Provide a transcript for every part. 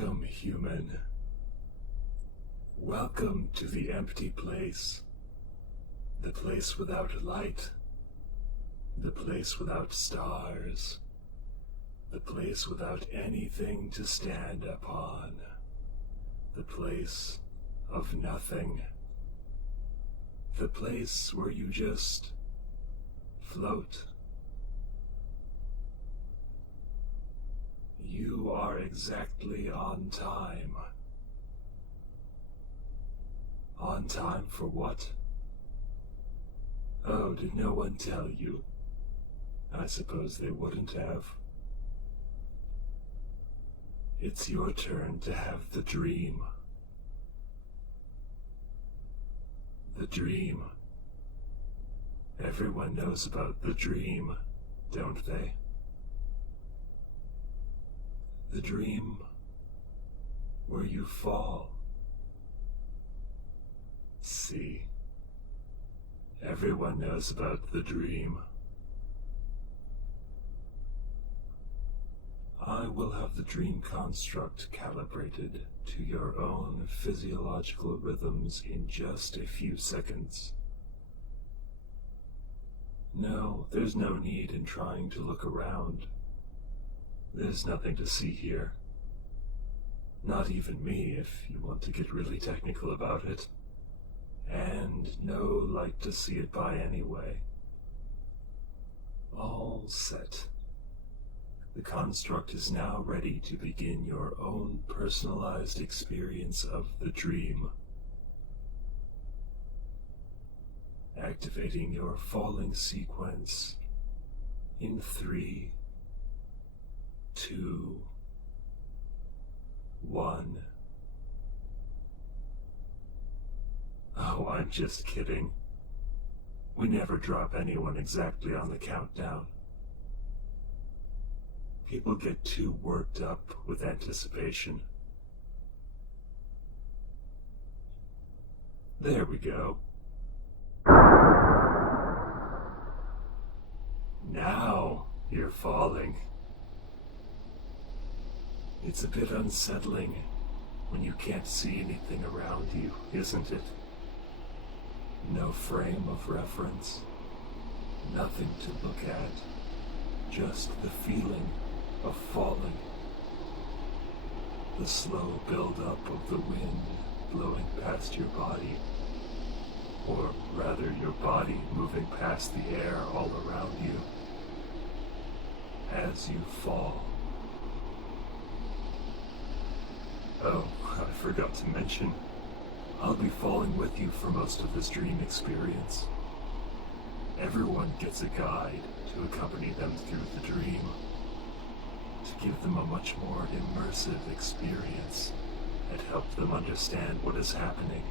Welcome, human. Welcome to the empty place. The place without light. The place without stars. The place without anything to stand upon. The place of nothing. The place where you just float. You are exactly on time. On time for what? Oh, did no one tell you? I suppose they wouldn't have. It's your turn to have the dream. The dream. Everyone knows about the dream, don't they? The dream where you fall. See, everyone knows about the dream. I will have the dream construct calibrated to your own physiological rhythms in just a few seconds. No, there's no need in trying to look around. There's nothing to see here. Not even me, if you want to get really technical about it. And no light to see it by anyway. All set. The construct is now ready to begin your own personalized experience of the dream. Activating your falling sequence in 3, 2, 1. Oh, I'm just kidding. We never drop anyone exactly on the countdown. People get too worked up with anticipation. There we go. Now you're falling. It's a bit unsettling when you can't see anything around you, isn't it? No frame of reference, nothing to look at, just the feeling of falling. The slow build-up of the wind blowing past your body, or rather your body moving past the air all around you as you fall. Oh, I forgot to mention, I'll be falling with you for most of this dream experience. Everyone gets a guide to accompany them through the dream, to give them a much more immersive experience and help them understand what is happening.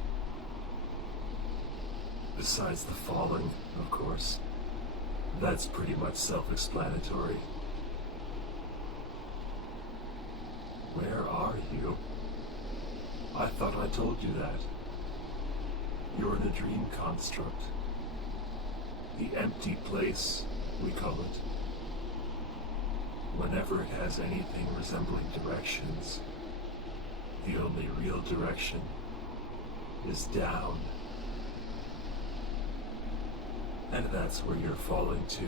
Besides the falling, of course, that's pretty much self-explanatory. Where are you? I thought I told you that. You're in a dream construct. The empty place, we call it. Whenever it has anything resembling directions, the only real direction is down. And that's where you're falling to.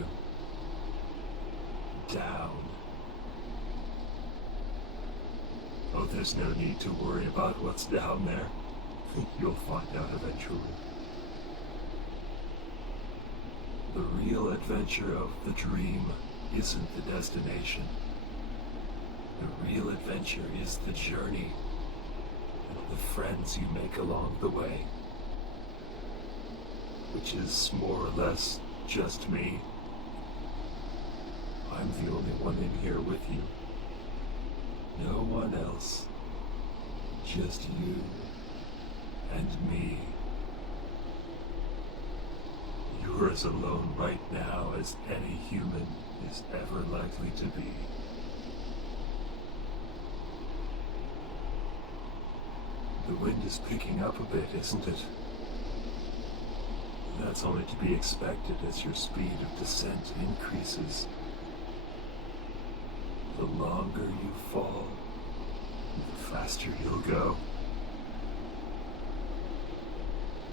Down. Oh, there's no need to worry about what's down there. You'll find out eventually. The real adventure of the dream isn't the destination. The real adventure is the journey and the friends you make along the way. Which is more or less just me. I'm the only one in here with you. No one else. Just you and me. You're as alone right now as any human is ever likely to be. The wind is picking up a bit, isn't it? That's only to be expected as your speed of descent increases. The longer you fall, the faster you'll go.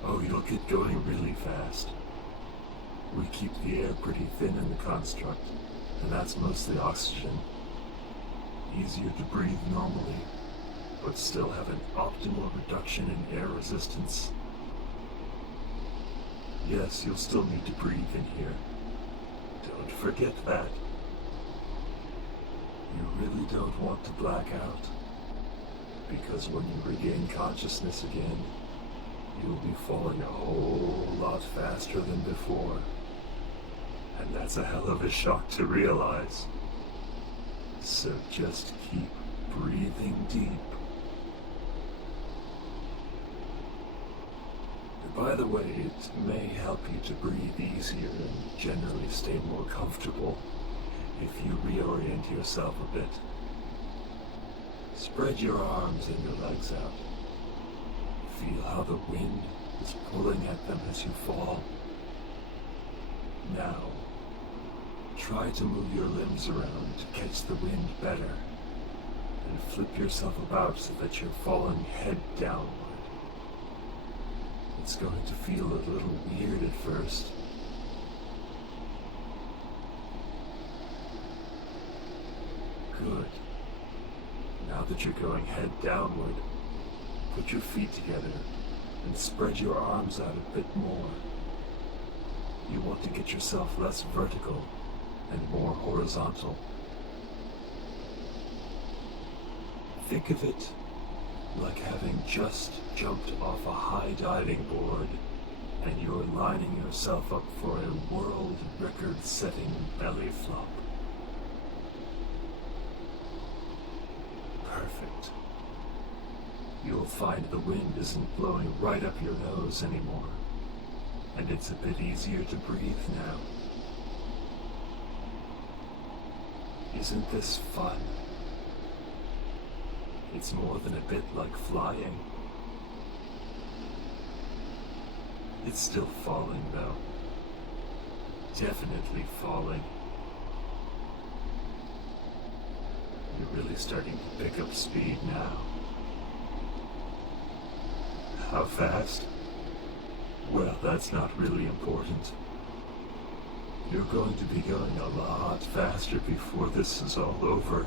Oh, you'll get going really fast. We keep the air pretty thin in the construct, and that's mostly oxygen. Easier to breathe normally, but still have an optimal reduction in air resistance. Yes, you'll still need to breathe in here. Don't forget that. You really don't want to black out, because when you regain consciousness again, you'll be falling a whole lot faster than before. And that's a hell of a shock to realize. So just keep breathing deep. And by the way, it may help you to breathe easier and generally stay more comfortable if you reorient yourself a bit. Spread your arms and your legs out. Feel how the wind is pulling at them as you fall. Now, try to move your limbs around to catch the wind better, and flip yourself about so that you're falling head downward. It's going to feel a little weird at first. Good. Now that you're going head downward, put your feet together and spread your arms out a bit more. You want to get yourself less vertical and more horizontal. Think of it like having just jumped off a high diving board and you're lining yourself up for a world record-setting belly flop. Perfect. You'll find the wind isn't blowing right up your nose anymore, and it's a bit easier to breathe now. Isn't this fun? It's more than a bit like flying. It's still falling, though. Definitely falling. You're really starting to pick up speed now. How fast? Well, that's not really important. You're going to be going a lot faster before this is all over.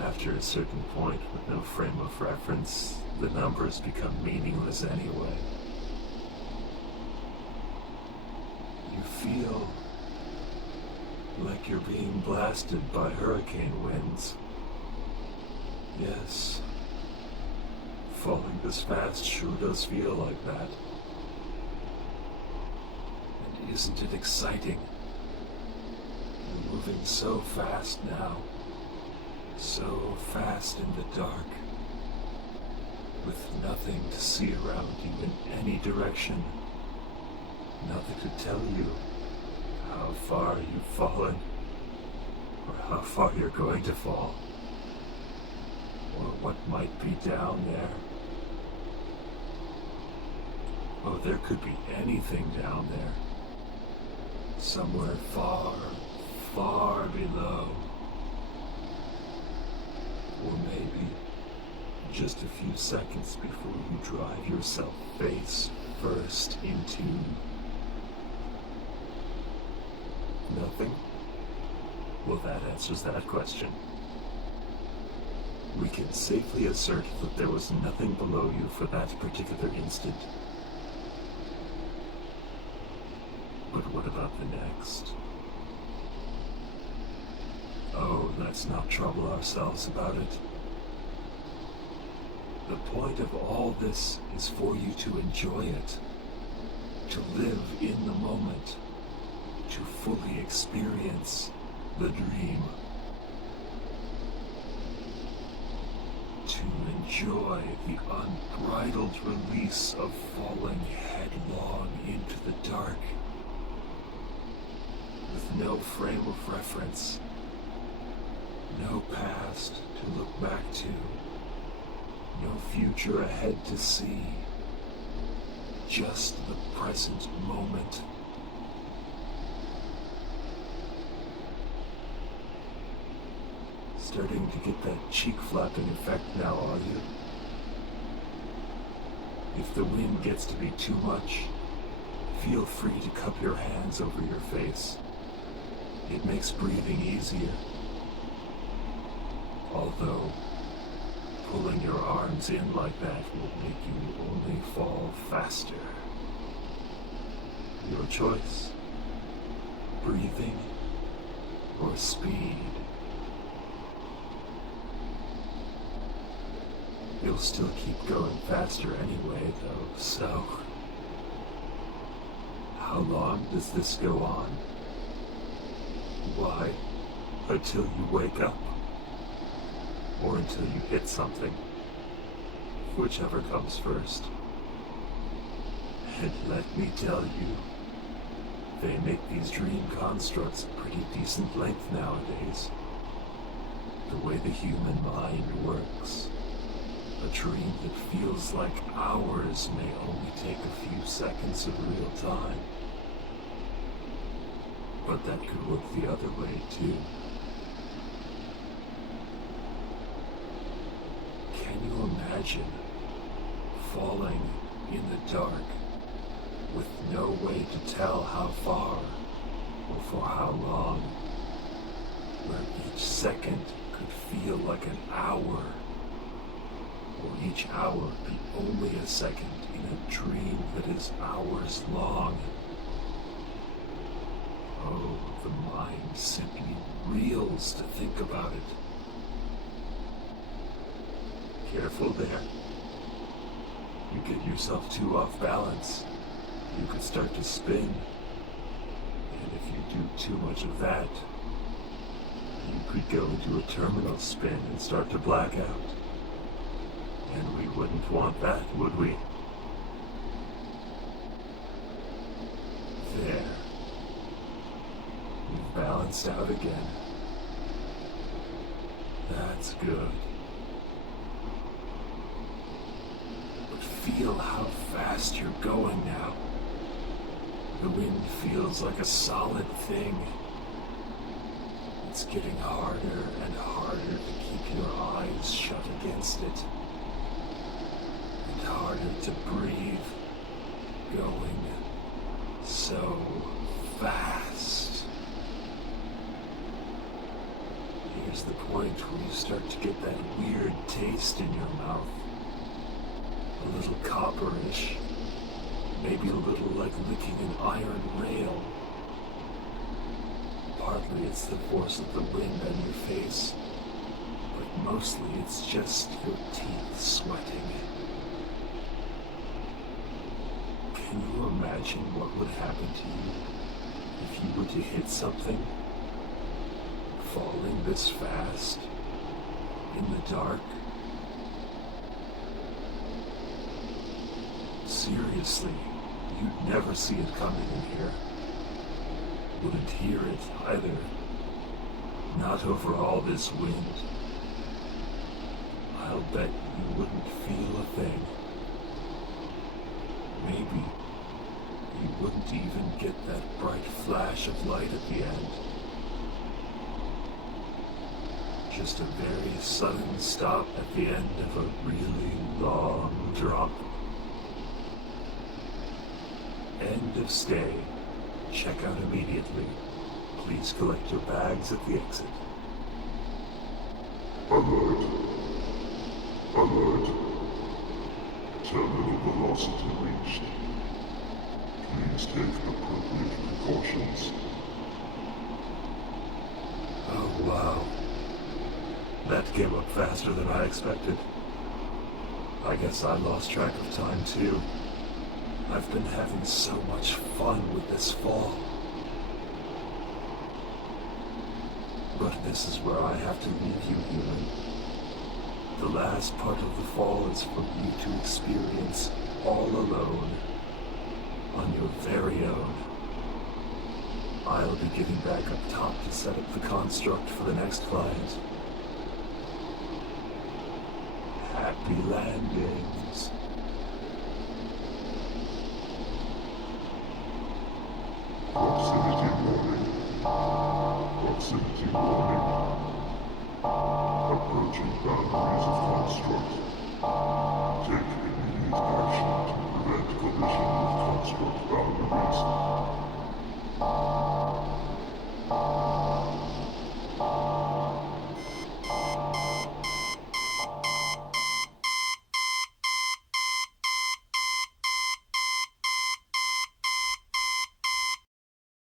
After a certain point with no frame of reference, the numbers become meaningless anyway. You feel like you're being blasted by hurricane winds. Yes. Falling this fast sure does feel like that. And isn't it exciting? You're moving so fast now. So fast in the dark. With nothing to see around you in any direction. Nothing to tell you how far you've fallen, or how far you're going to fall, or what might be down there. Oh, there could be anything down there. Somewhere far, far below. Or maybe just a few seconds before you drive yourself face first into nothing? Well, that answers that question. We can safely assert that there was nothing below you for that particular instant. But what about the next? Oh, let's not trouble ourselves about it. The point of all this is for you to enjoy it, to live in the moment, to fully experience the dream, to enjoy the unbridled release of falling headlong into the dark, with no frame of reference, no past to look back to, no future ahead to see, just the present moment. starting to get that cheek flapping effect now, are you? If the wind gets to be too much, feel free to cup your hands over your face. It makes breathing easier. Although, pulling your arms in like that will make you only fall faster. Your choice. Breathing or speed. You'll still keep going faster anyway, though, so... How long does this go on? Why, until you wake up. Or until you hit something. Whichever comes first. And let me tell you, they make these dream constructs a pretty decent length nowadays. The way the human mind works. A dream that feels like hours may only take a few seconds of real time. But that could work the other way, too. Can you imagine falling in the dark with no way to tell how far or for how long, where each second could feel like an hour, or each hour be only a second in a dream that is hours long? Oh, the mind simply reels to think about it. Careful there. You get yourself too off balance, you could start to spin. And if you do too much of that, you could go into a terminal spin and start to black out. And we wouldn't want that, would we? There. You've balanced out again. That's good. But feel how fast you're going now. The wind feels like a solid thing. It's getting harder and harder to keep your eyes shut against it. And harder to breathe. Going so fast. Here's the point where you start to get that weird taste in your mouth. A little copperish. Maybe a little like licking an iron rail. Partly it's the force of the wind on your face, but mostly it's just your teeth sweating. Can you imagine what would happen to you if you were to hit something? Falling this fast, in the dark? Seriously, you'd never see it coming in here. Wouldn't hear it either. Not over all this wind. I'll bet you wouldn't feel a thing. Maybe you wouldn't even get that bright flash of light at the end. Just a very sudden stop at the end of a really long drop. End of stay. Check out immediately. Please collect your bags at the exit. Alert. Alert. Terminal velocity reached. Please take appropriate precautions. Oh, wow. That came up faster than I expected. I guess I lost track of time too. I've been having so much fun with this fall. But this is where I have to leave you, human. The last part of the fall is for you to experience all alone, on your very own. I'll be getting back up top to set up the construct for the next client. Happy landings. Proximity warning. Proximity warning. approaching boundaries of construct. Take immediate action to prevent collision with construct